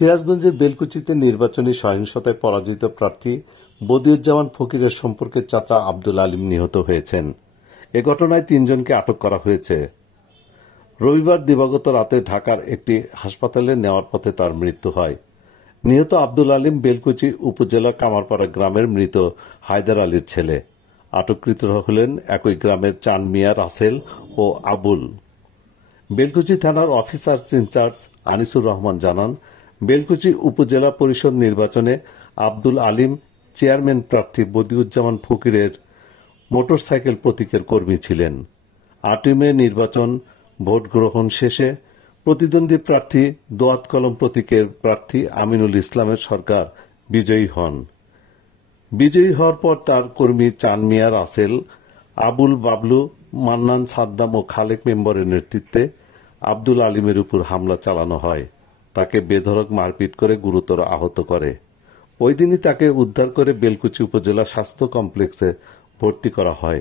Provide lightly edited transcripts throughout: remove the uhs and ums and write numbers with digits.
সিরাজগঞ্জের বেলকুচিতে নির্বাচনী সহিংসতায় পরাজিত প্রার্থী বদিউজ্জামান ফকিরের সম্পর্কে চাচা আব্দুল আলিম নিহত হয়েছেন। এ ঘটনায় ৩ জনকে আটক করা হয়েছে। রবিবার দিবাগত রাতে ঢাকার একটি হাসপাতালে নেওয়ার পথে তার মৃত্যু হয়। নিহত আব্দুল আলিম বেলকুচি উপজেলা কামারপাড়া গ্রামের মৃত হায়দার আলীর ছেলে। আটককৃতরা হলেন একই গ্রামের চান মিয়া, রাসেল ও আবুল। বেলকুচি থানার অফিসার ইনচার্জ আনিসুর রহমান জানান, বেলকুচি উপজেলা পরিষদ নির্বাচনে আব্দুল আলিম চেয়ারম্যান প্রার্থী বদিউজ্জামান ফকিরের মোটরসাইকেল প্রতীকের কর্মী ছিলেন। ৮ মে নির্বাচন ভোট গ্রহণ শেষে প্রতিদ্বন্দ্বী প্রার্থী দোয়াত কলম প্রতীকের প্রার্থী আমিনুল ইসলামের সরকার বিজয়ী হন। বিজয়ী হওয়ার পর তার কর্মী চান মিয়া, রাসেল, আবুল, বাবলু, মান্নান, সাদ্দাম ও খালেক মেম্বরের নেতৃত্বে আব্দুল আলিমের উপর হামলা চালানো হয়। তাকে বেধড়ক মারপিট করে গুরুতর আহত করে। ওই দিনই তাকে উদ্ধার করে বেলকুচি উপজেলা স্বাস্থ্য কমপ্লেক্সে ভর্তি করা হয়।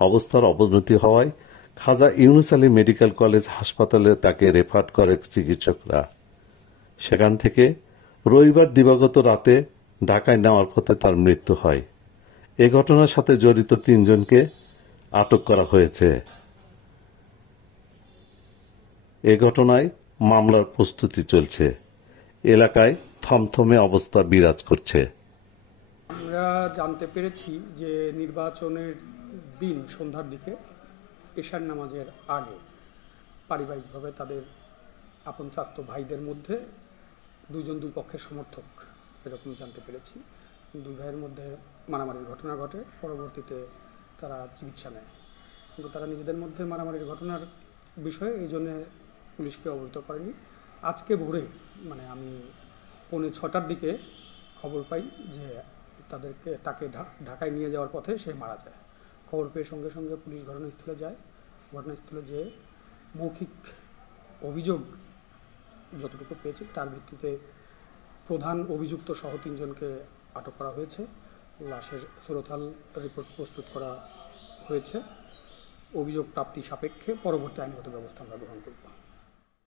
অবস্থার অবনতি হওয়ায় খাজা ইউনুস আলী মেডিকেল কলেজ হাসপাতালে তাকে রেফার করে চিকিৎসকরা। সেখান থেকে রবিবার দিবাগত রাতে ঢাকায় নেওয়ার পথে তার মৃত্যু হয়। এ ঘটনার সাথে জড়িত ৩ জনকে আটক করা হয়েছে। এ ঘটনায় মামলার প্রস্তুতি চলছে। এলাকায় থমথমে অবস্থা বিরাজ করছে। আমরা জানতে পেরেছি যে নির্বাচনের দিন সন্ধ্যার দিকে এশার নামাজের আগে পারিবারিকভাবে তাদের আপন চাস্তো ভাইদের মধ্যে দুজন দুই পক্ষের সমর্থক এরকম জানতে পেরেছি। দুই ভাইয়ের মধ্যে মারামারির ঘটনা ঘটে। পরবর্তীতে তারা চিকিৎসা নেয়, কিন্তু তারা নিজেদের মধ্যে মারামারির ঘটনার বিষয়ে এই জন্যে পুলিশকে অবহিত করেনি। আজকে ভোরে আমি 6:45 দিকে খবর পাই যে তাকে ঢাকায় নিয়ে যাওয়ার পথে সে মারা যায়। খবর পেয়ে সঙ্গে সঙ্গে পুলিশ ঘটনাস্থলে যায়। ঘটনাস্থলে যেয়ে মৌখিক অভিযোগ যতটুকু পেয়েছে তার ভিত্তিতে প্রধান অভিযুক্ত সহ 3 জনকে আটক করা হয়েছে। লাশের সুরতহাল রিপোর্ট প্রস্তুত করা হয়েছে। অভিযোগ প্রাপ্তি সাপেক্ষে পরবর্তী আইনগত ব্যবস্থা আমরা গ্রহণ করব।